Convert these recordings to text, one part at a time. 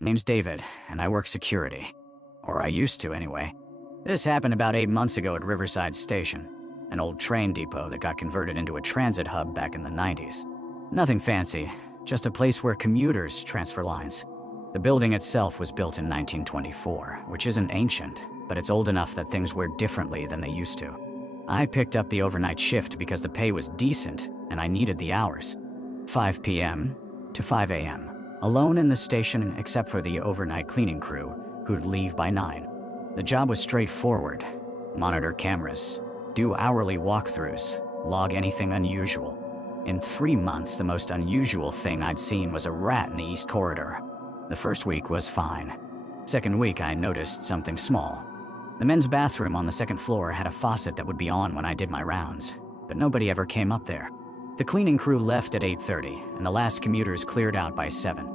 Name's David, and I work security. Or I used to, anyway. This happened about 8 months ago at Riverside Station, an old train depot that got converted into a transit hub back in the 90s. Nothing fancy, just a place where commuters transfer lines. The building itself was built in 1924, which isn't ancient, but it's old enough that things work differently than they used to. I picked up the overnight shift because the pay was decent and I needed the hours. 5 p.m. to 5 a.m. Alone in the station except for the overnight cleaning crew, who'd leave by 9. The job was straightforward. Monitor cameras, do hourly walkthroughs, log anything unusual. In 3 months, the most unusual thing I'd seen was a rat in the East Corridor. The first week was fine. Second week, I noticed something small. The men's bathroom on the second floor had a faucet that would be on when I did my rounds, but nobody ever came up there. The cleaning crew left at 8:30, and the last commuters cleared out by 7.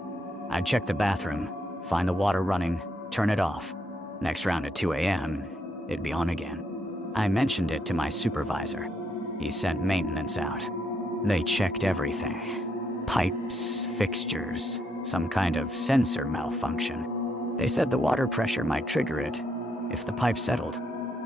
I'd check the bathroom, find the water running, turn it off. Next round at 2 a.m., it'd be on again. I mentioned it to my supervisor. He sent maintenance out. They checked everything. Pipes, fixtures, some kind of sensor malfunction. They said the water pressure might trigger it if the pipe settled.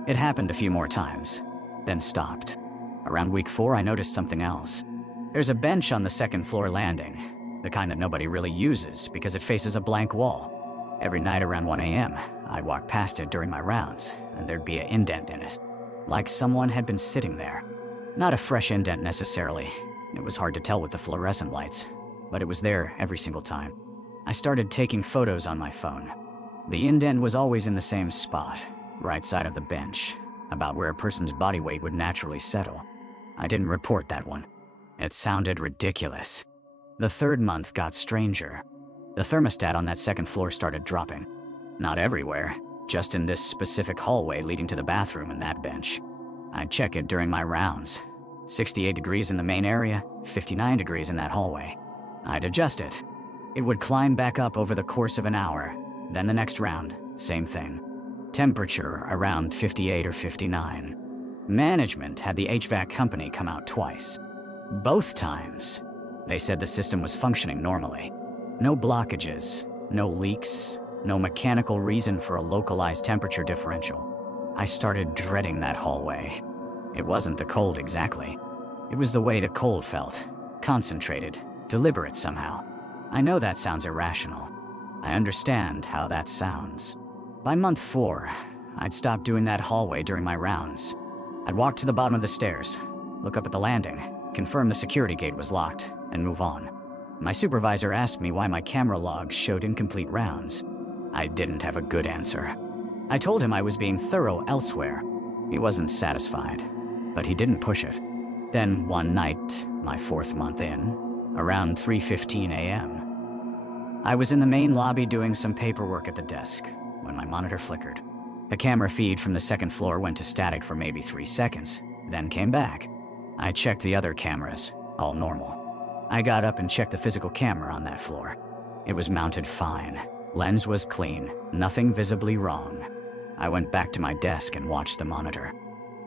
It happened a few more times, then stopped. Around week 4, I noticed something else. There's a bench on the second floor landing, the kind that nobody really uses because it faces a blank wall. Every night around 1 a.m., I'd walk past it during my rounds, and there'd be an indent in it. Like someone had been sitting there. Not a fresh indent necessarily. It was hard to tell with the fluorescent lights, but it was there every single time. I started taking photos on my phone. The indent was always in the same spot, right side of the bench, about where a person's body weight would naturally settle. I didn't report that one. It sounded ridiculous. The third month got stranger. The thermostat on that second floor started dropping. Not everywhere, just in this specific hallway leading to the bathroom and that bench. I'd check it during my rounds. 68 degrees in the main area, 59 degrees in that hallway. I'd adjust it. It would climb back up over the course of an hour. Then the next round, same thing. Temperature around 58 or 59. Management had the HVAC company come out twice. Both times, they said the system was functioning normally. No blockages, no leaks, no mechanical reason for a localized temperature differential. I started dreading that hallway. It wasn't the cold exactly. It was the way the cold felt. Concentrated, deliberate somehow. I know that sounds irrational. I understand how that sounds. By month 4, I'd stopped doing that hallway during my rounds. I'd walk to the bottom of the stairs, look up at the landing, confirm the security gate was locked, and move on. My supervisor asked me why my camera logs showed incomplete rounds. I didn't have a good answer. I told him I was being thorough elsewhere. He wasn't satisfied, but he didn't push it. Then one night, my 4th month in, around 3:15 a.m., I was in the main lobby doing some paperwork at the desk when my monitor flickered. The camera feed from the second floor went to static for maybe 3 seconds, then came back. I checked the other cameras, all normal. I got up and checked the physical camera on that floor. It was mounted fine. Lens was clean, nothing visibly wrong. I went back to my desk and watched the monitor.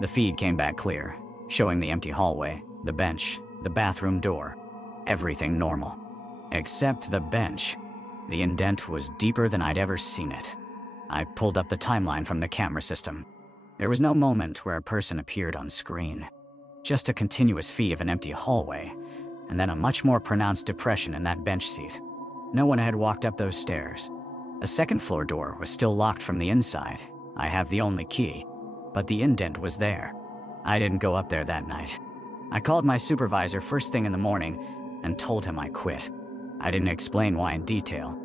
The feed came back clear, showing the empty hallway, the bench, the bathroom door. Everything normal. Except the bench. The indent was deeper than I'd ever seen it. I pulled up the timeline from the camera system. There was no moment where a person appeared on screen. Just a continuous feed of an empty hallway, and then a much more pronounced depression in that bench seat. No one had walked up those stairs. The second floor door was still locked from the inside. I have the only key, but the indent was there. I didn't go up there that night. I called my supervisor first thing in the morning and told him I quit. I didn't explain why in detail.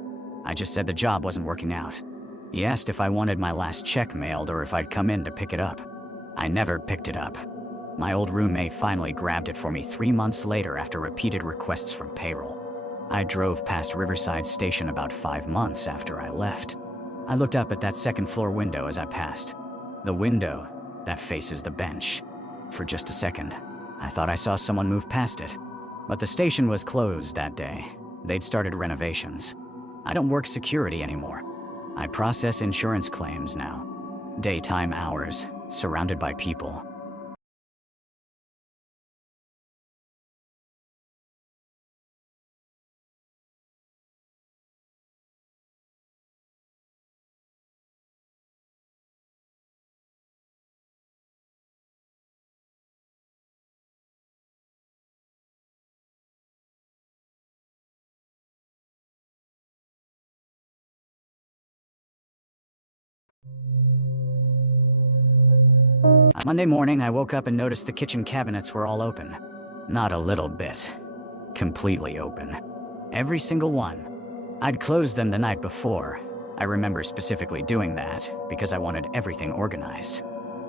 I just said the job wasn't working out. He asked if I wanted my last check mailed or if I'd come in to pick it up. I never picked it up. My old roommate finally grabbed it for me 3 months later after repeated requests from payroll. I drove past Riverside Station about 5 months after I left. I looked up at that second floor window as I passed. The window that faces the bench. For just a second, I thought I saw someone move past it. But the station was closed that day. They'd started renovations. I don't work security anymore. I process insurance claims now. Daytime hours, surrounded by people. On Monday morning, I woke up and noticed the kitchen cabinets were all open. Not a little bit. Completely open. Every single one. I'd closed them the night before. I remember specifically doing that because I wanted everything organized.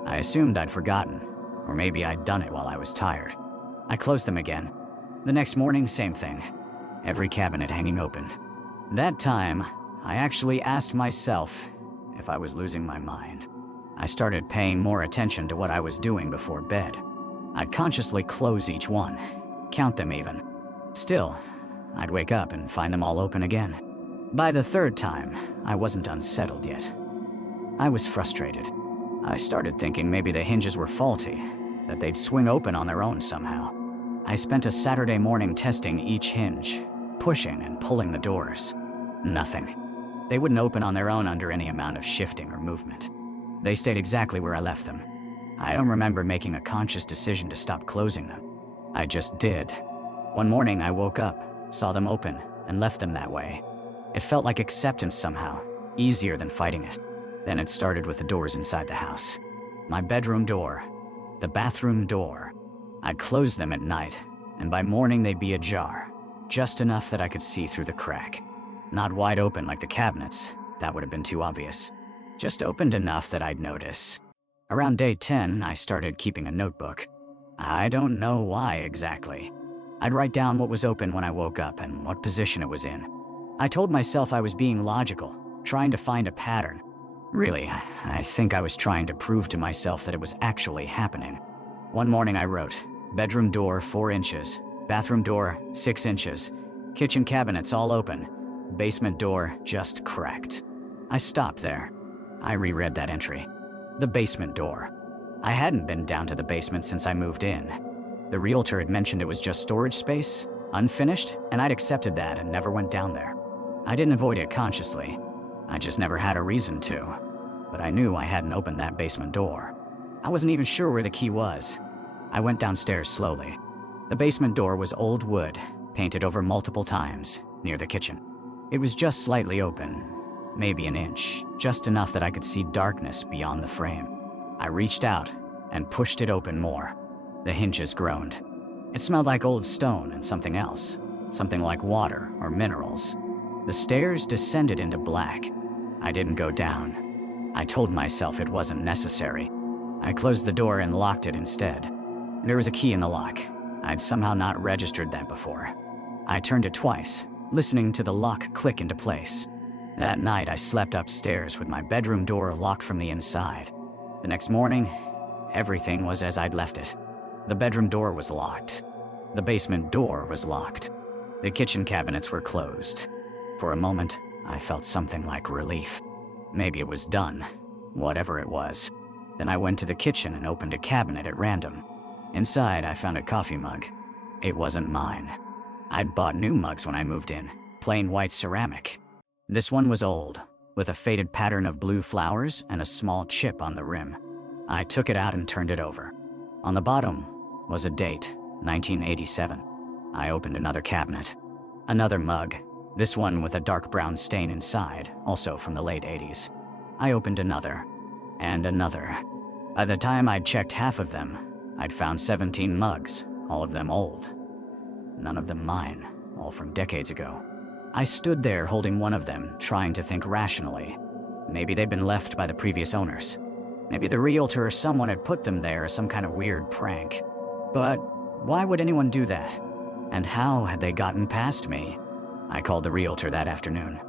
I assumed I'd forgotten, or maybe I'd done it while I was tired. I closed them again. The next morning, same thing. Every cabinet hanging open. That time, I actually asked myself if I was losing my mind. I started paying more attention to what I was doing before bed. I'd consciously close each one, count them even. Still, I'd wake up and find them all open again. By the third time, I wasn't unsettled yet. I was frustrated. I started thinking maybe the hinges were faulty, that they'd swing open on their own somehow. I spent a Saturday morning testing each hinge, pushing and pulling the doors. Nothing. They wouldn't open on their own under any amount of shifting or movement. They stayed exactly where I left them. I don't remember making a conscious decision to stop closing them. I just did. One morning I woke up, saw them open, and left them that way. It felt like acceptance somehow, easier than fighting it. Then it started with the doors inside the house. My bedroom door, the bathroom door. I'd close them at night, and by morning they'd be ajar, just enough that I could see through the crack. Not wide open like the cabinets, that would have been too obvious. Just opened enough that I'd notice. Around day 10, I started keeping a notebook. I don't know why exactly. I'd write down what was open when I woke up and what position it was in. I told myself I was being logical, trying to find a pattern. Really, I think I was trying to prove to myself that it was actually happening. One morning I wrote, bedroom door 4 inches, bathroom door 6 inches, kitchen cabinets all open, basement door just cracked. I stopped there. I reread that entry. The basement door. I hadn't been down to the basement since I moved in. The realtor had mentioned it was just storage space, unfinished, and I'd accepted that and never went down there. I didn't avoid it consciously. I just never had a reason to. But I knew I hadn't opened that basement door. I wasn't even sure where the key was. I went downstairs slowly. The basement door was old wood, painted over multiple times, near the kitchen. It was just slightly open, maybe an inch, just enough that I could see darkness beyond the frame. I reached out and pushed it open more. The hinges groaned. It smelled like old stone and something else, something like water or minerals. The stairs descended into black. I didn't go down. I told myself it wasn't necessary. I closed the door and locked it instead. There was a key in the lock. I'd somehow not registered that before. I turned it twice, listening to the lock click into place. That night I slept upstairs with my bedroom door locked from the inside. The next morning, everything was as I'd left it. The bedroom door was locked. The basement door was locked. The kitchen cabinets were closed. For a moment, I felt something like relief. Maybe it was done, whatever it was. Then I went to the kitchen and opened a cabinet at random. Inside, I found a coffee mug. It wasn't mine. I'd bought new mugs when I moved in, plain white ceramic. This one was old, with a faded pattern of blue flowers and a small chip on the rim. I took it out and turned it over. On the bottom was a date, 1987. I opened another cabinet. Another mug, this one with a dark brown stain inside, also from the late 80s. I opened another, and another. By the time I'd checked half of them, I'd found 17 mugs, all of them old. None of them mine, all from decades ago. I stood there holding one of them, trying to think rationally. Maybe they'd been left by the previous owners. Maybe the realtor or someone had put them there as some kind of weird prank. But why would anyone do that? And how had they gotten past me? I called the realtor that afternoon.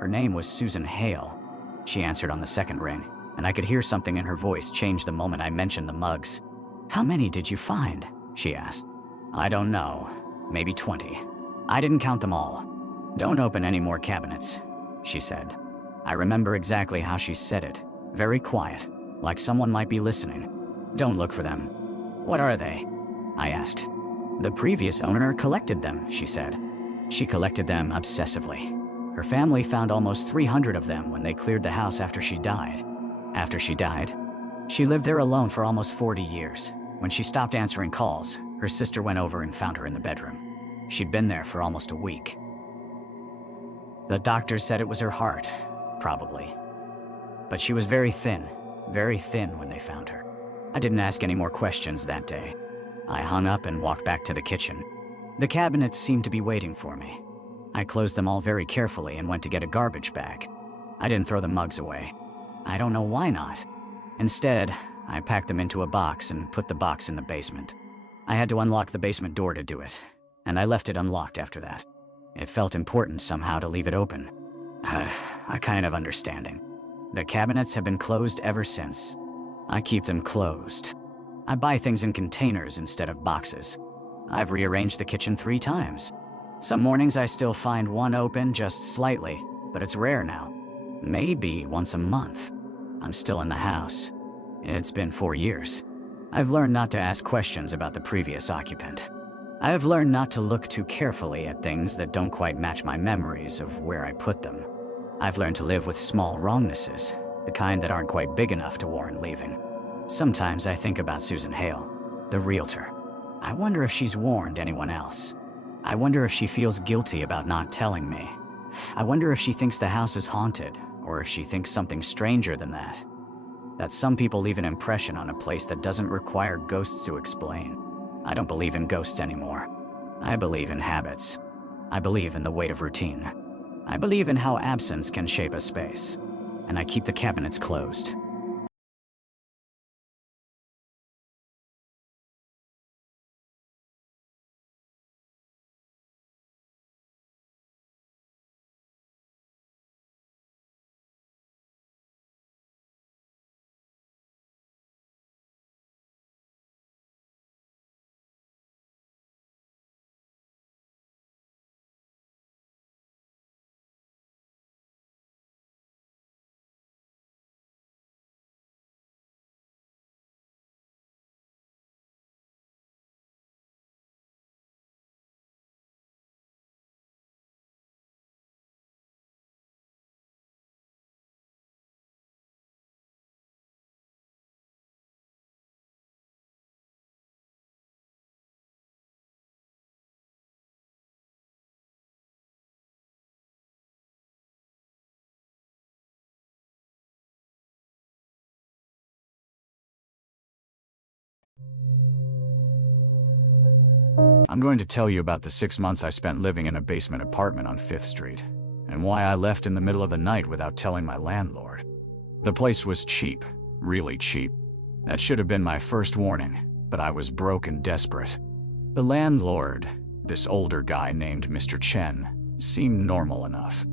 Her name was Susan Hale. She answered on the second ring, and I could hear something in her voice change the moment I mentioned the mugs. "How many did you find?" she asked. "I don't know. Maybe 20. I didn't count them all." "Don't open any more cabinets," she said. I remember exactly how she said it. Very quiet, like someone might be listening. "Don't look for them." "What are they?" I asked. "The previous owner collected them," she said. She collected them obsessively. Her family found almost 300 of them when they cleared the house after she died. After she died? She lived there alone for almost 40 years. When she stopped answering calls, her sister went over and found her in the bedroom. She'd been there for almost a week. The doctor said it was her heart, probably. But she was very thin when they found her. I didn't ask any more questions that day. I hung up and walked back to the kitchen. The cabinets seemed to be waiting for me. I closed them all very carefully and went to get a garbage bag. I didn't throw the mugs away. I don't know why not. Instead, I packed them into a box and put the box in the basement. I had to unlock the basement door to do it, and I left it unlocked after that. It felt important somehow to leave it open. A kind of understanding. The cabinets have been closed ever since. I keep them closed. I buy things in containers instead of boxes. I've rearranged the kitchen 3 times. Some mornings I still find one open just slightly, but it's rare now. Maybe once a month. I'm still in the house. It's been 4 years. I've learned not to ask questions about the previous occupant. I have learned not to look too carefully at things that don't quite match my memories of where I put them. I've learned to live with small wrongnesses, the kind that aren't quite big enough to warrant leaving. Sometimes I think about Susan Hale, the realtor. I wonder if she's warned anyone else. I wonder if she feels guilty about not telling me. I wonder if she thinks the house is haunted, or if she thinks something stranger than that. That some people leave an impression on a place that doesn't require ghosts to explain. I don't believe in ghosts anymore. I believe in habits. I believe in the weight of routine. I believe in how absence can shape a space. And I keep the cabinets closed. I'm going to tell you about the 6 months I spent living in a basement apartment on 5th Street, and why I left in the middle of the night without telling my landlord. The place was cheap, really cheap. That should have been my first warning, but I was broke and desperate. The landlord, this older guy named Mr. Chen, seemed normal enough.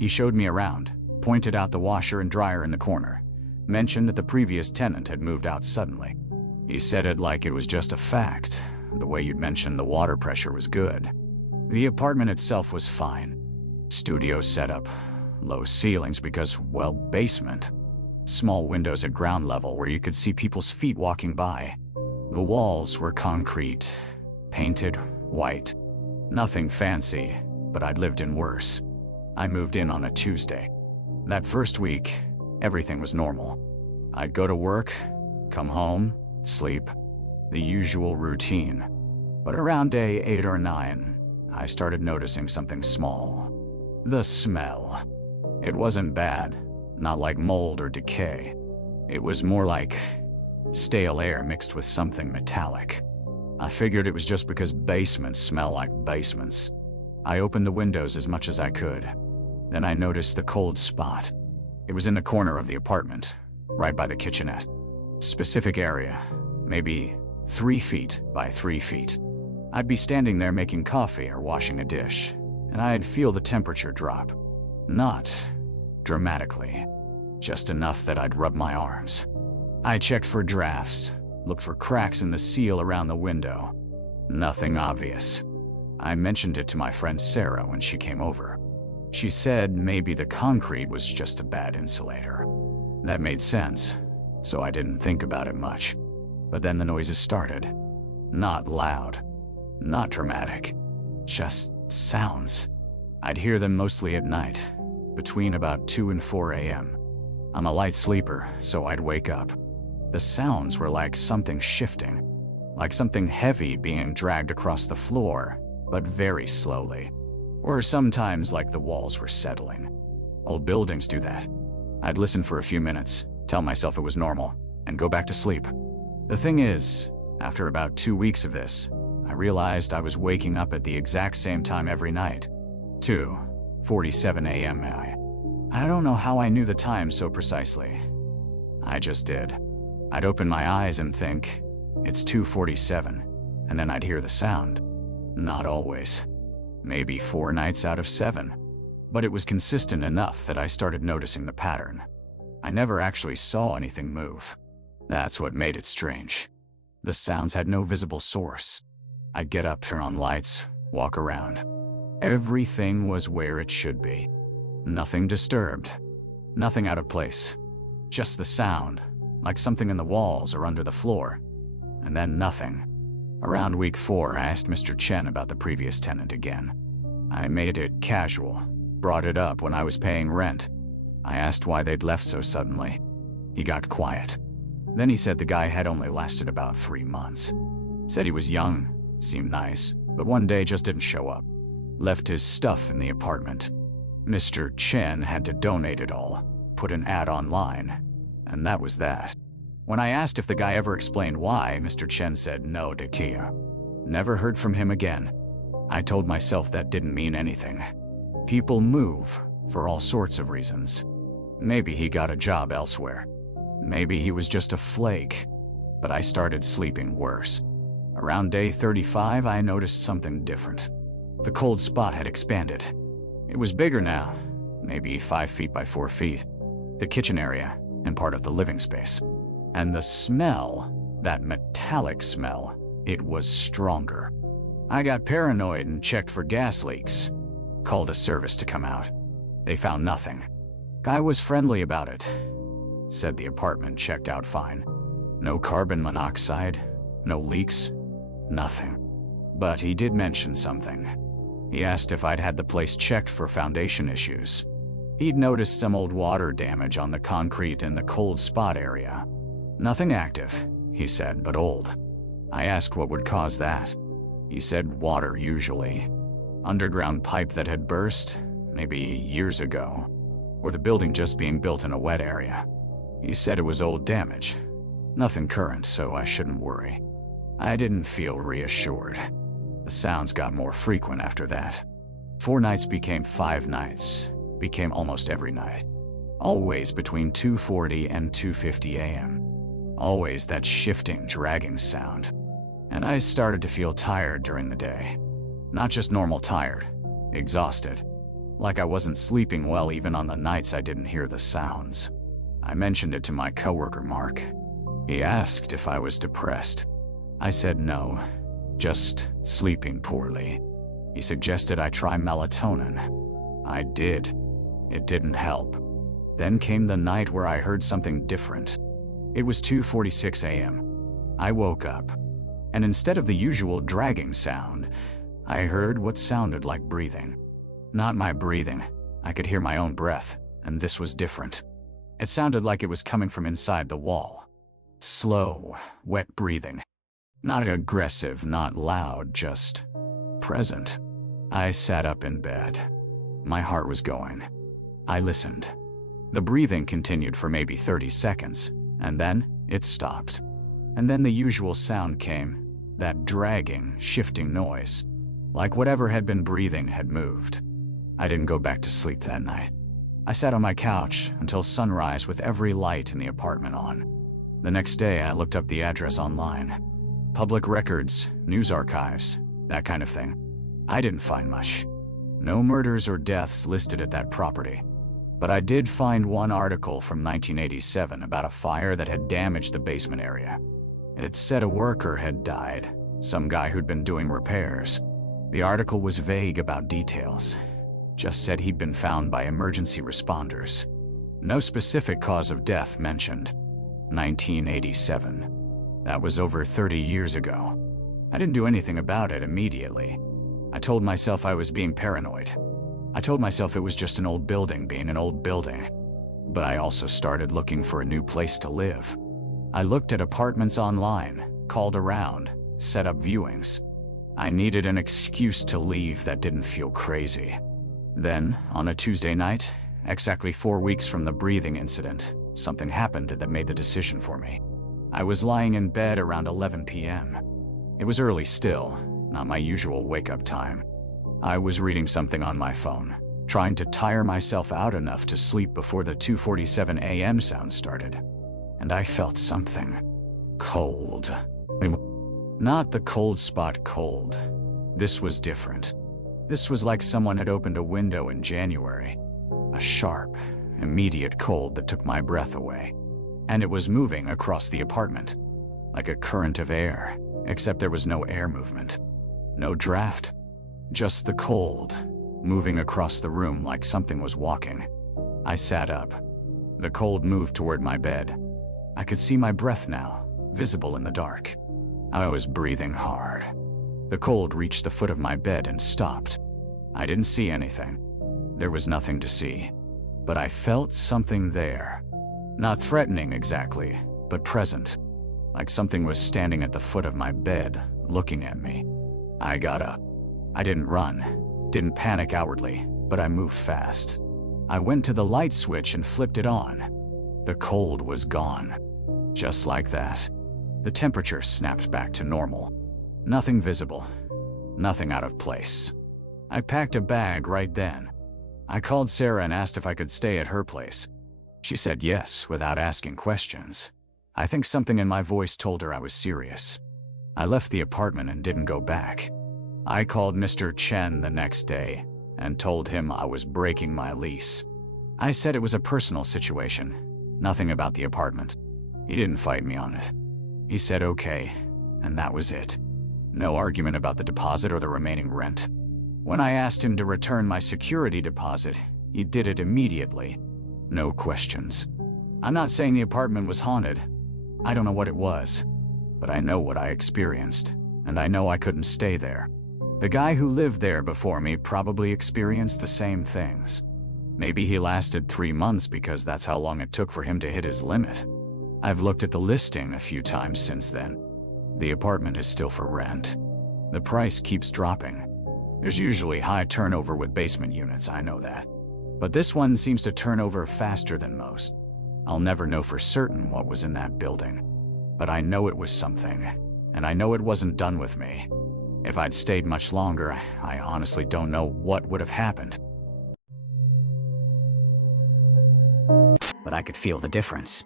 He showed me around, pointed out the washer and dryer in the corner, mentioned that the previous tenant had moved out suddenly. He said it like it was just a fact. The way you'd mentioned the water pressure was good. The apartment itself was fine. Studio setup, low ceilings because, well, basement. Small windows at ground level where you could see people's feet walking by. The walls were concrete, painted white. Nothing fancy, but I'd lived in worse. I moved in on a Tuesday. That first week, everything was normal. I'd go to work, come home, sleep. The usual routine. But around day 8 or 9, I started noticing something small. The smell. It wasn't bad, not like mold or decay. It was more like stale air mixed with something metallic. I figured it was just because basements smell like basements. I opened the windows as much as I could. Then I noticed the cold spot. It was in the corner of the apartment, right by the kitchenette. Specific area, maybe 3 feet by 3 feet. I'd be standing there making coffee or washing a dish, and I'd feel the temperature drop. Not dramatically, just enough that I'd rub my arms. I checked for drafts, looked for cracks in the seal around the window. Nothing obvious. I mentioned it to my friend Sarah when she came over. She said maybe the concrete was just a bad insulator. That made sense, so I didn't think about it much. But then the noises started. Not loud, not dramatic, just sounds. I'd hear them mostly at night, between about 2 and 4 a.m. I'm a light sleeper, so I'd wake up. The sounds were like something shifting, like something heavy being dragged across the floor, but very slowly. Or sometimes like the walls were settling. Old buildings do that. I'd listen for a few minutes, tell myself it was normal, and go back to sleep. The thing is, after about 2 weeks of this, I realized I was waking up at the exact same time every night. 2:47 a.m. I don't know how I knew the time so precisely. I just did. I'd open my eyes and think, it's 2:47, and then I'd hear the sound. Not always. Maybe 4 nights out of 7. But it was consistent enough that I started noticing the pattern. I never actually saw anything move. That's what made it strange. The sounds had no visible source. I'd get up, turn on lights, walk around. Everything was where it should be. Nothing disturbed. Nothing out of place. Just the sound, like something in the walls or under the floor. And then nothing. Around week 4, I asked Mr. Chen about the previous tenant again. I made it casual, brought it up when I was paying rent. I asked why they'd left so suddenly. He got quiet. Then he said the guy had only lasted about 3 months. Said he was young, seemed nice, but one day just didn't show up. Left his stuff in the apartment. Mr. Chen had to donate it all, put an ad online, and that was that. When I asked if the guy ever explained why, Mr. Chen said no to Tia. Never heard from him again. I told myself that didn't mean anything. People move for all sorts of reasons. Maybe he got a job elsewhere. Maybe he was just a flake. But I started sleeping worse. Around day 35, I noticed something different. The cold spot had expanded. It was bigger now, maybe 5 feet by 4 feet. The kitchen area and part of the living space. And the smell, that metallic smell, it was stronger. I got paranoid and checked for gas leaks. Called a service to come out. They found nothing. Guy was friendly about it. Said the apartment checked out fine. No carbon monoxide, no leaks, nothing. But he did mention something. He asked if I'd had the place checked for foundation issues. He'd noticed some old water damage on the concrete in the cold spot area. Nothing active, he said, but old. I asked what would cause that. He said water usually. Underground pipe that had burst, maybe years ago. Or the building just being built in a wet area. He said it was old damage. Nothing current, so I shouldn't worry. I didn't feel reassured. The sounds got more frequent after that. 4 nights became 5 nights, became almost every night. Always between 2:40 and 2:50 a.m. Always that shifting, dragging sound. And I started to feel tired during the day. Not just normal tired, exhausted. Like I wasn't sleeping well even on the nights I didn't hear the sounds. I mentioned it to my coworker Mark. He asked if I was depressed. I said no, just sleeping poorly. He suggested I try melatonin. I did. It didn't help. Then came the night where I heard something different. It was 2:46 a.m. I woke up, and instead of the usual dragging sound, I heard what sounded like breathing. Not my breathing. I could hear my own breath, and this was different. It sounded like it was coming from inside the wall. Slow, wet breathing. Not aggressive, not loud, just present. I sat up in bed. My heart was going. I listened. The breathing continued for maybe 30 seconds, and then it stopped. And then the usual sound came, that dragging, shifting noise. Like whatever had been breathing had moved. I didn't go back to sleep that night. I sat on my couch until sunrise with every light in the apartment on. The next day, I looked up the address online. Public records, news archives, that kind of thing. I didn't find much. No murders or deaths listed at that property. But I did find one article from 1987 about a fire that had damaged the basement area. It said a worker had died, some guy who'd been doing repairs. The article was vague about details. Just said he'd been found by emergency responders. No specific cause of death mentioned. 1987. That was over 30 years ago. I didn't do anything about it immediately. I told myself I was being paranoid. I told myself it was just an old building being an old building. But I also started looking for a new place to live. I looked at apartments online, called around, set up viewings. I needed an excuse to leave that didn't feel crazy. Then, on a Tuesday night, exactly 4 weeks from the breathing incident, something happened that made the decision for me. I was lying in bed around 11 p.m. It was early still, not my usual wake-up time. I was reading something on my phone, trying to tire myself out enough to sleep before the 2:47 a.m. sound started. And I felt something. Cold. Not the cold spot cold. This was different. This was like someone had opened a window in January. A sharp, immediate cold that took my breath away. And it was moving across the apartment. Like a current of air, except there was no air movement. No draft. Just the cold, moving across the room like something was walking. I sat up. The cold moved toward my bed. I could see my breath now, visible in the dark. I was breathing hard. The cold reached the foot of my bed and stopped. I didn't see anything. There was nothing to see. But I felt something there. Not threatening exactly, but present. Like something was standing at the foot of my bed, looking at me. I got up. I didn't run, didn't panic outwardly, but I moved fast. I went to the light switch and flipped it on. The cold was gone. Just like that. The temperature snapped back to normal. Nothing visible. Nothing out of place. I packed a bag right then. I called Sarah and asked if I could stay at her place. She said yes without asking questions. I think something in my voice told her I was serious. I left the apartment and didn't go back. I called Mr. Chen the next day and told him I was breaking my lease. I said it was a personal situation, nothing about the apartment. He didn't fight me on it. He said okay, and that was it. No argument about the deposit or the remaining rent. When I asked him to return my security deposit, he did it immediately. No questions. I'm not saying the apartment was haunted. I don't know what it was, but I know what I experienced, and I know I couldn't stay there. The guy who lived there before me probably experienced the same things. Maybe he lasted 3 months because that's how long it took for him to hit his limit. I've looked at the listing a few times since then. The apartment is still for rent. The price keeps dropping. There's usually high turnover with basement units, I know that. But this one seems to turn over faster than most. I'll never know for certain what was in that building. But I know it was something, and I know it wasn't done with me. If I'd stayed much longer, I honestly don't know what would have happened. But I could feel the difference.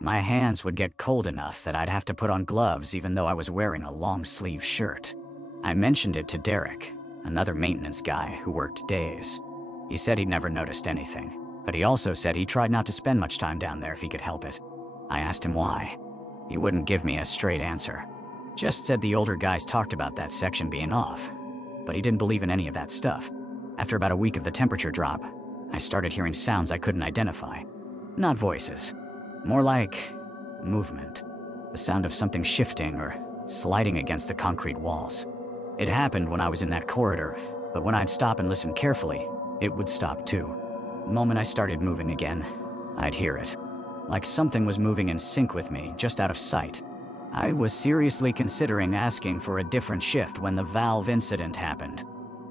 My hands would get cold enough that I'd have to put on gloves even though I was wearing a long-sleeve shirt. I mentioned it to Derek, another maintenance guy who worked days. He said he'd never noticed anything, but he also said he tried not to spend much time down there if he could help it. I asked him why. He wouldn't give me a straight answer. Just said the older guys talked about that section being off, but he didn't believe in any of that stuff. After about a week of the temperature drop, I started hearing sounds I couldn't identify. Not voices. More like movement. The sound of something shifting or sliding against the concrete walls. It happened when I was in that corridor, but when I'd stop and listen carefully, it would stop too. The moment I started moving again, I'd hear it. Like something was moving in sync with me, just out of sight. I was seriously considering asking for a different shift when the valve incident happened.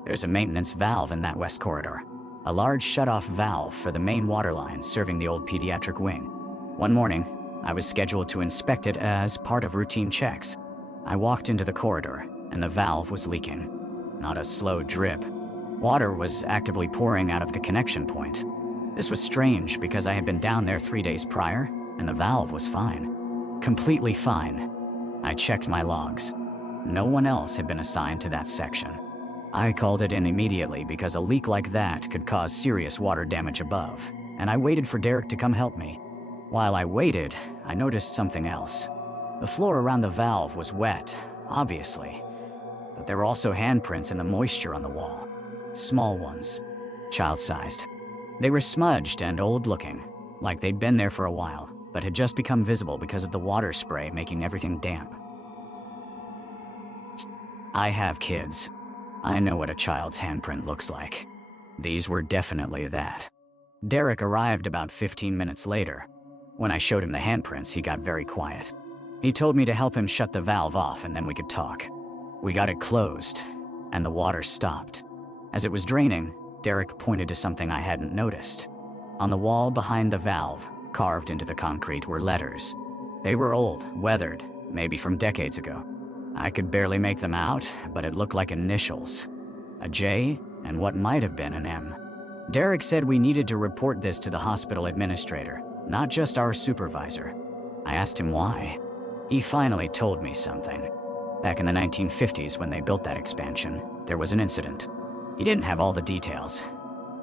There's a maintenance valve in that west corridor. A large shut-off valve for the main water line serving the old pediatric wing. One morning, I was scheduled to inspect it as part of routine checks. I walked into the corridor, and the valve was leaking. Not a slow drip. Water was actively pouring out of the connection point. This was strange because I had been down there 3 days prior, and the valve was fine. Completely fine. I checked my logs. No one else had been assigned to that section. I called it in immediately because a leak like that could cause serious water damage above, and I waited for Derek to come help me. While I waited, I noticed something else. The floor around the valve was wet, obviously, but there were also handprints in the moisture on the wall. Small ones, child-sized. They were smudged and old-looking, like they'd been there for a while, but had just become visible because of the water spray making everything damp. I have kids. I know what a child's handprint looks like. These were definitely that. Derek arrived about 15 minutes later. When I showed him the handprints, he got very quiet. He told me to help him shut the valve off and then we could talk. We got it closed, and the water stopped. As it was draining, Derek pointed to something I hadn't noticed. On the wall behind the valve, carved into the concrete, were letters. They were old, weathered, maybe from decades ago. I could barely make them out, but it looked like initials. A J and what might have been an M. Derek said we needed to report this to the hospital administrator, not just our supervisor. I asked him why. He finally told me something. Back in the 1950s, when they built that expansion, there was an incident. He didn't have all the details,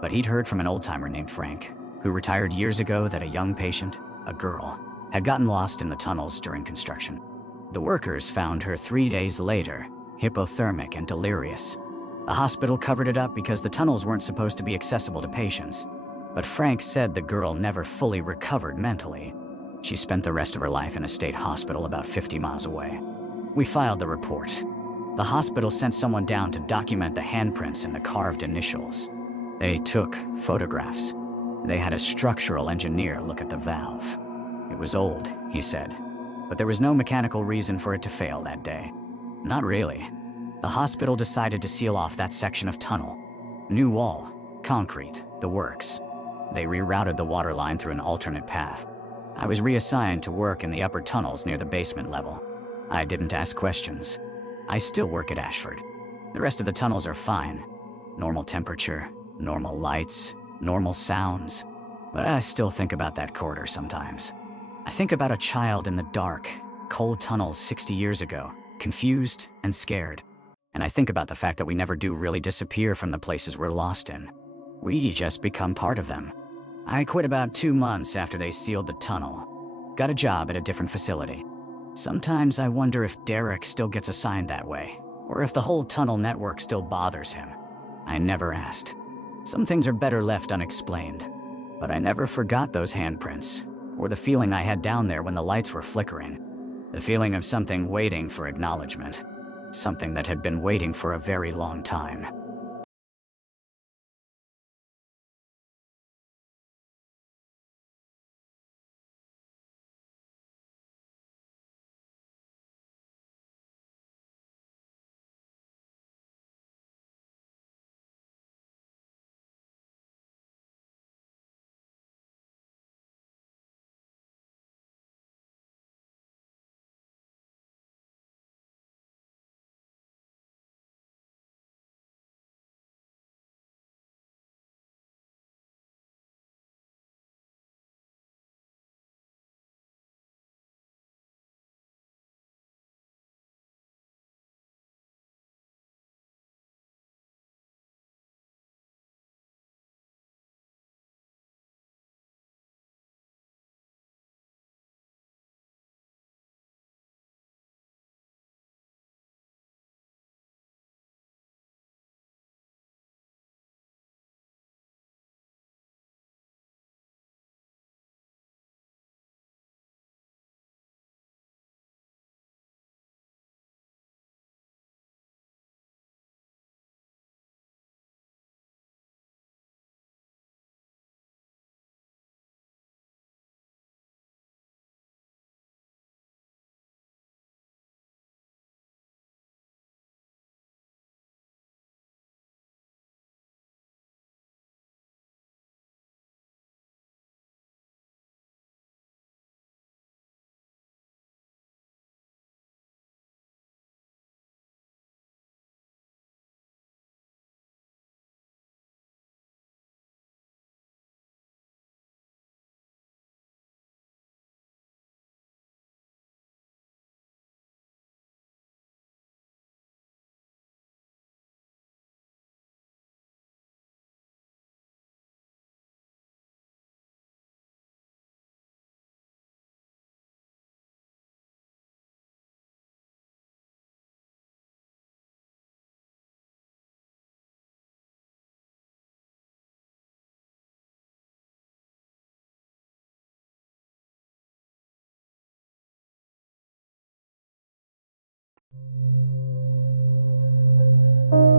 but he'd heard from an old-timer named Frank, who retired years ago, that a young patient, a girl, had gotten lost in the tunnels during construction. The workers found her 3 days later, hypothermic and delirious. The hospital covered it up because the tunnels weren't supposed to be accessible to patients. But Frank said the girl never fully recovered mentally. She spent the rest of her life in a state hospital about 50 miles away. We filed the report. The hospital sent someone down to document the handprints and the carved initials. They took photographs. They had a structural engineer look at the valve. It was old, he said, but there was no mechanical reason for it to fail that day. Not really. The hospital decided to seal off that section of tunnel. New wall, concrete, the works. They rerouted the water line through an alternate path. I was reassigned to work in the upper tunnels near the basement level. I didn't ask questions. I still work at Ashford. The rest of the tunnels are fine. Normal temperature, normal lights, normal sounds. But I still think about that corridor sometimes. I think about a child in the dark, cold tunnels 60 years ago, confused and scared. And I think about the fact that we never do really disappear from the places we're lost in. We just become part of them. I quit about 2 months after they sealed the tunnel. Got a job at a different facility. Sometimes I wonder if Derek still gets assigned that way, or if the whole tunnel network still bothers him. I never asked. Some things are better left unexplained. But I never forgot those handprints, or the feeling I had down there when the lights were flickering. The feeling of something waiting for acknowledgement. Something that had been waiting for a very long time.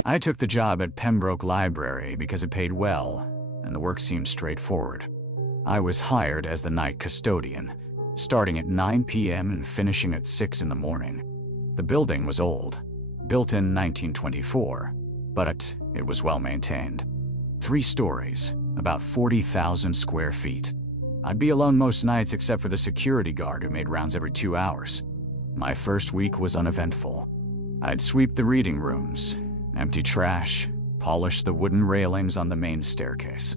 I took the job at Pembroke Library because it paid well, and the work seemed straightforward. I was hired as the night custodian, starting at 9 p.m. and finishing at 6 in the morning. The building was old, built in 1924, but it was well maintained. 3 stories, about 40,000 square feet. I'd be alone most nights except for the security guard who made rounds every 2 hours. My first week was uneventful. I'd sweep the reading rooms, empty trash, polish the wooden railings on the main staircase.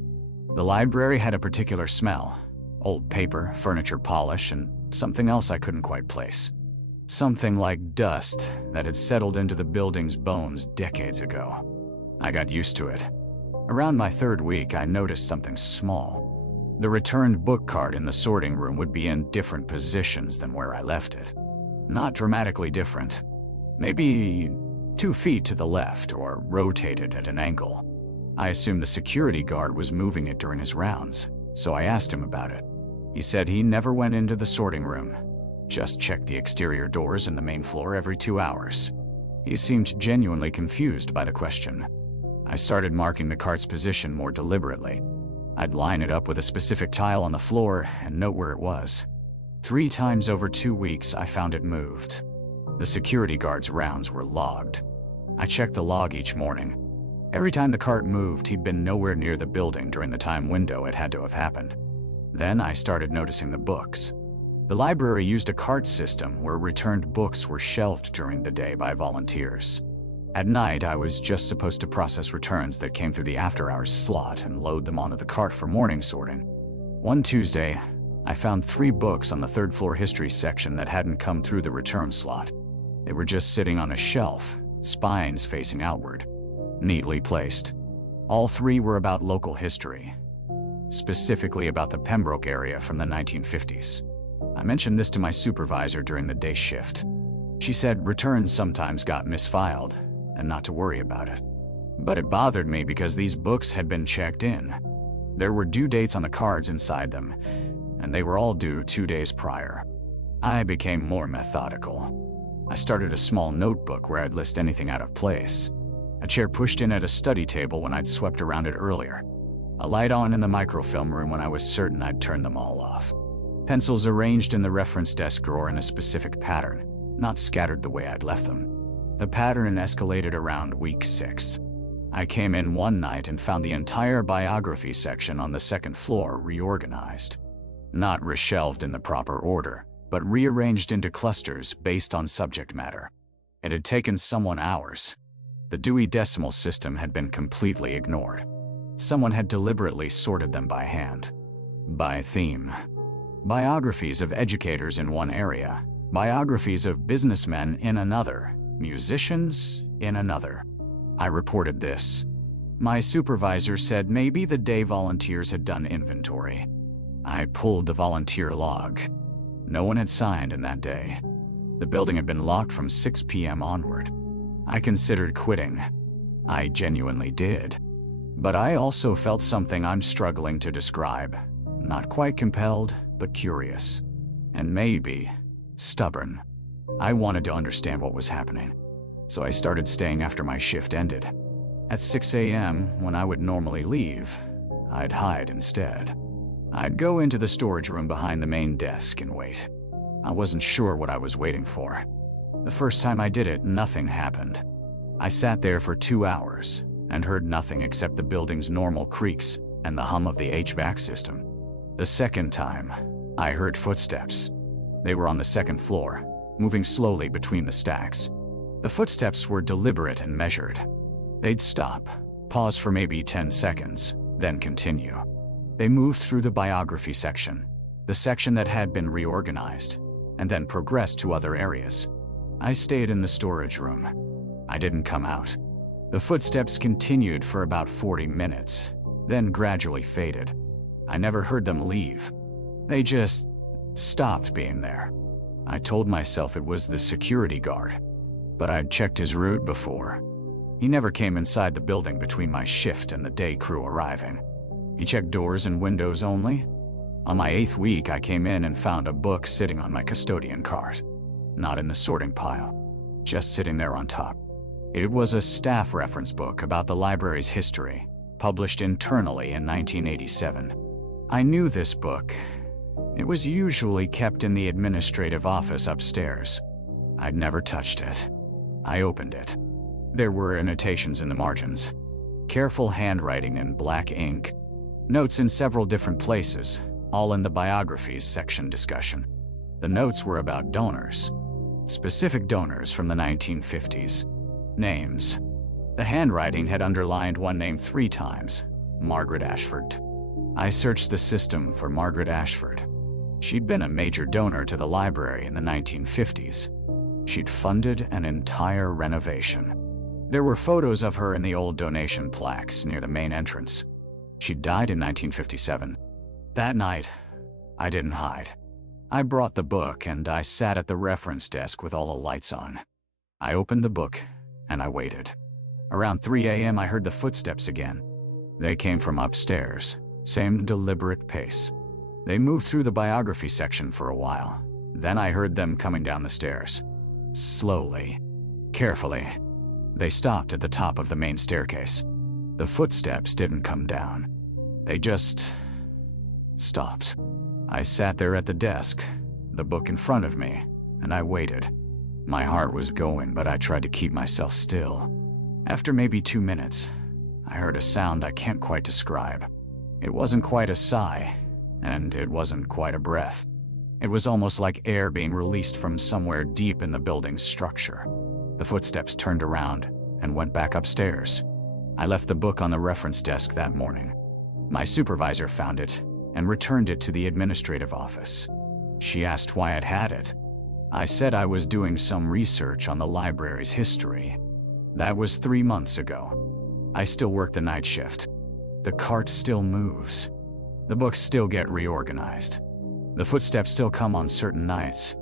The library had a particular smell: old paper, furniture polish, and something else I couldn't quite place. Something like dust that had settled into the building's bones decades ago. I got used to it. Around my third week, I noticed something small. The returned book cart in the sorting room would be in different positions than where I left it. Not dramatically different. Maybe 2 feet to the left or rotated at an angle. I assumed the security guard was moving it during his rounds, so I asked him about it. He said he never went into the sorting room, just checked the exterior doors and the main floor every 2 hours. He seemed genuinely confused by the question. I started marking the cart's position more deliberately. I'd line it up with a specific tile on the floor and note where it was. 3 times over 2 weeks, I found it moved. The security guard's rounds were logged. I checked the log each morning. Every time the cart moved, he'd been nowhere near the building during the time window it had to have happened. Then I started noticing the books. The library used a cart system where returned books were shelved during the day by volunteers. At night, I was just supposed to process returns that came through the after-hours slot and load them onto the cart for morning sorting. One Tuesday, I found 3 books on the third-floor history section that hadn't come through the return slot. They were just sitting on a shelf, spines facing outward, neatly placed. All 3 were about local history, specifically about the Pembroke area from the 1950s. I mentioned this to my supervisor during the day shift. She said returns sometimes got misfiled, and not to worry about it. But it bothered me because these books had been checked in. There were due dates on the cards inside them, and they were all due 2 days prior. I became more methodical. I started a small notebook where I'd list anything out of place. A chair pushed in at a study table when I'd swept around it earlier. A light on in the microfilm room when I was certain I'd turned them all off. Pencils arranged in the reference desk drawer in a specific pattern, not scattered the way I'd left them. The pattern escalated around week 6. I came in one night and found the entire biography section on the second floor reorganized. Not reshelved in the proper order, but rearranged into clusters based on subject matter. It had taken someone hours. The Dewey Decimal System had been completely ignored. Someone had deliberately sorted them by hand. By theme. Biographies of educators in one area, biographies of businessmen in another, musicians in another. I reported this. My supervisor said maybe the day volunteers had done inventory. I pulled the volunteer log. No one had signed in that day. The building had been locked from 6 p.m. onward. I considered quitting. I genuinely did. But I also felt something I'm struggling to describe. Not quite compelled, but curious. And maybe stubborn. I wanted to understand what was happening. So I started staying after my shift ended. At 6 a.m., when I would normally leave, I'd hide instead. I'd go into the storage room behind the main desk and wait. I wasn't sure what I was waiting for. The first time I did it, nothing happened. I sat there for 2 hours and heard nothing except the building's normal creaks and the hum of the HVAC system. The second time, I heard footsteps. They were on the second floor, moving slowly between the stacks. The footsteps were deliberate and measured. They'd stop, pause for maybe 10 seconds, then continue. They moved through the biography section, the section that had been reorganized, and then progressed to other areas. I stayed in the storage room. I didn't come out. The footsteps continued for about 40 minutes, then gradually faded. I never heard them leave. They just stopped being there. I told myself it was the security guard, but I'd checked his route before. He never came inside the building between my shift and the day crew arriving. He checked doors and windows only. On my 8th week, I came in and found a book sitting on my custodian cart. Not in the sorting pile, just sitting there on top. It was a staff reference book about the library's history, published internally in 1987. I knew this book. It was usually kept in the administrative office upstairs. I'd never touched it. I opened it. There were annotations in the margins. Careful handwriting in black ink. Notes in several different places, all in the biographies section discussion. The notes were about donors. Specific donors from the 1950s. Names. The handwriting had underlined one name 3 times, Margaret Ashford. I searched the system for Margaret Ashford. She'd been a major donor to the library in the 1950s. She'd funded an entire renovation. There were photos of her in the old donation plaques near the main entrance. She died in 1957. That night, I didn't hide. I brought the book and I sat at the reference desk with all the lights on. I opened the book and I waited. Around 3 a.m. I heard the footsteps again. They came from upstairs, same deliberate pace. They moved through the biography section for a while. Then I heard them coming down the stairs. Slowly, carefully. They stopped at the top of the main staircase. The footsteps didn't come down. They just stopped. I sat there at the desk, the book in front of me, and I waited. My heart was going, but I tried to keep myself still. After maybe 2 minutes, I heard a sound I can't quite describe. It wasn't quite a sigh, and it wasn't quite a breath. It was almost like air being released from somewhere deep in the building's structure. The footsteps turned around and went back upstairs. I left the book on the reference desk that morning. My supervisor found it and returned it to the administrative office. She asked why I'd had it. I said I was doing some research on the library's history. That was 3 months ago. I still work the night shift. The cart still moves. The books still get reorganized. The footsteps still come on certain nights,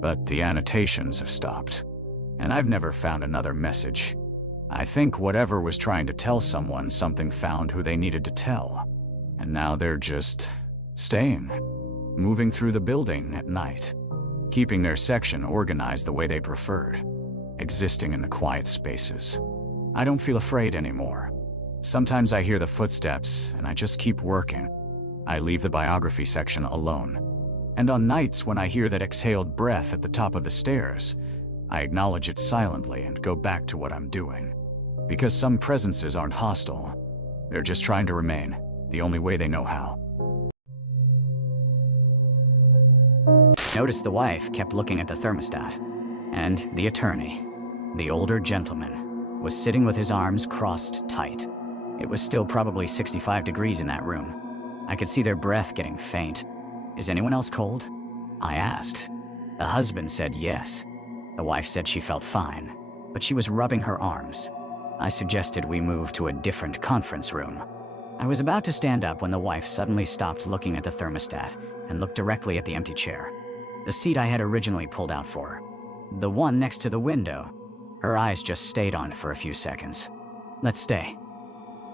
but the annotations have stopped. And I've never found another message. I think whatever was trying to tell someone something found who they needed to tell. And now they're just staying, moving through the building at night, keeping their section organized the way they preferred, existing in the quiet spaces. I don't feel afraid anymore. Sometimes I hear the footsteps and I just keep working. I leave the biography section alone. And on nights when I hear that exhaled breath at the top of the stairs, I acknowledge it silently and go back to what I'm doing. Because some presences aren't hostile. They're just trying to remain, the only way they know how. Noticed the wife kept looking at the thermostat, and the attorney, the older gentleman, was sitting with his arms crossed tight. It was still probably 65 degrees in that room. I could see their breath getting faint. Is anyone else cold? I asked. The husband said yes. The wife said she felt fine, but she was rubbing her arms. I suggested we move to a different conference room. I was about to stand up when the wife suddenly stopped looking at the thermostat and looked directly at the empty chair. The seat I had originally pulled out for her. The one next to the window. Her eyes just stayed on it for a few seconds. "Let's stay,"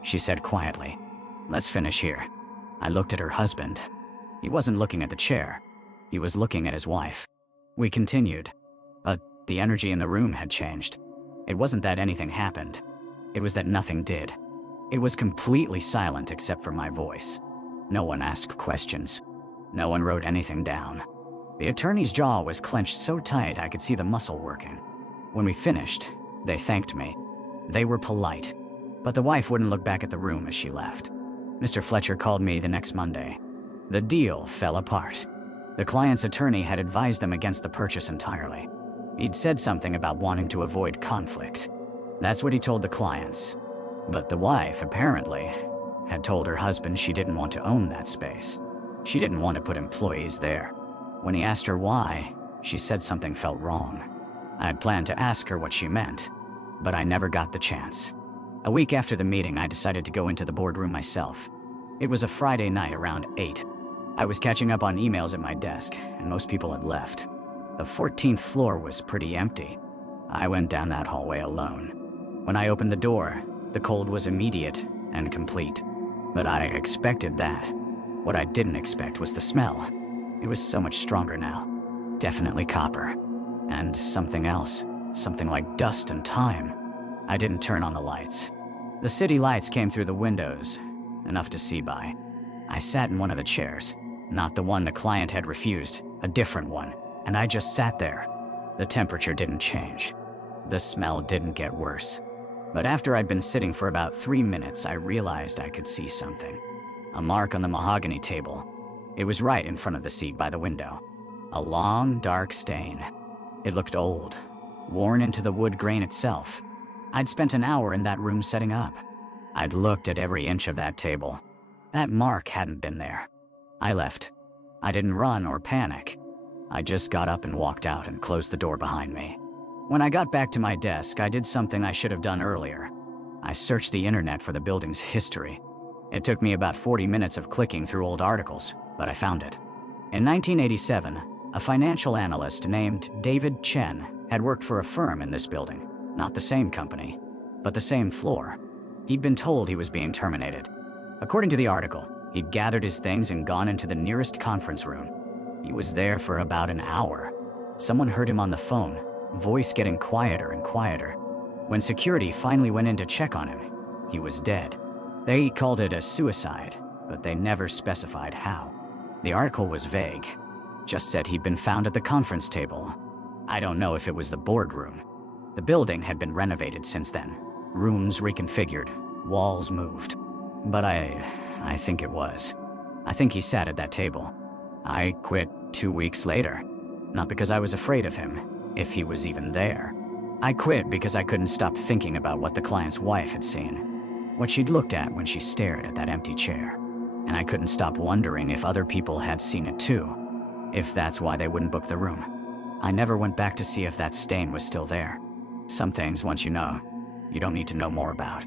she said quietly. "Let's finish here." I looked at her husband. He wasn't looking at the chair. He was looking at his wife. We continued, but the energy in the room had changed. It wasn't that anything happened. It was that nothing did. It was completely silent except for my voice. No one asked questions. No one wrote anything down. The attorney's jaw was clenched so tight I could see the muscle working. When we finished, they thanked me. They were polite, but the wife wouldn't look back at the room as she left. Mr. Fletcher called me the next Monday. The deal fell apart. The client's attorney had advised them against the purchase entirely. He'd said something about wanting to avoid conflict. That's what he told the clients. But the wife, apparently, had told her husband she didn't want to own that space. She didn't want to put employees there. When he asked her why, she said something felt wrong. I had planned to ask her what she meant, but I never got the chance. A week after the meeting, I decided to go into the boardroom myself. It was a Friday night around 8. I was catching up on emails at my desk, and most people had left. The 14th floor was pretty empty. I went down that hallway alone. When I opened the door, the cold was immediate and complete. But I expected that. What I didn't expect was the smell. It was so much stronger now. Definitely copper. And something else. Something like dust and time. I didn't turn on the lights. The city lights came through the windows, enough to see by. I sat in one of the chairs, not the one the client had refused, a different one, and I just sat there. The temperature didn't change. The smell didn't get worse. But after I'd been sitting for about 3 minutes, I realized I could see something. A mark on the mahogany table. It was right in front of the seat by the window. A long, dark stain. It looked old, worn into the wood grain itself. I'd spent an hour in that room setting up. I'd looked at every inch of that table. That mark hadn't been there. I left. I didn't run or panic. I just got up and walked out and closed the door behind me. When I got back to my desk, I did something I should have done earlier. I searched the internet for the building's history. It took me about 40 minutes of clicking through old articles, but I found it. In 1987, a financial analyst named David Chen had worked for a firm in this building. Not the same company, but the same floor. He'd been told he was being terminated. According to the article, he'd gathered his things and gone into the nearest conference room. He was there for about an hour. Someone heard him on the phone, voice getting quieter and quieter. When security finally went in to check on him, he was dead. They called it a suicide, but they never specified how. The article was vague, just said he'd been found at the conference table. I don't know if it was the boardroom. The building had been renovated since then. Rooms reconfigured, walls moved. But I think it was. I think he sat at that table. I quit 2 weeks later. Not because I was afraid of him, if he was even there. I quit because I couldn't stop thinking about what the client's wife had seen. What she'd looked at when she stared at that empty chair. And I couldn't stop wondering if other people had seen it too. If that's why they wouldn't book the room. I never went back to see if that stain was still there. Some things, once you know, you don't need to know more about.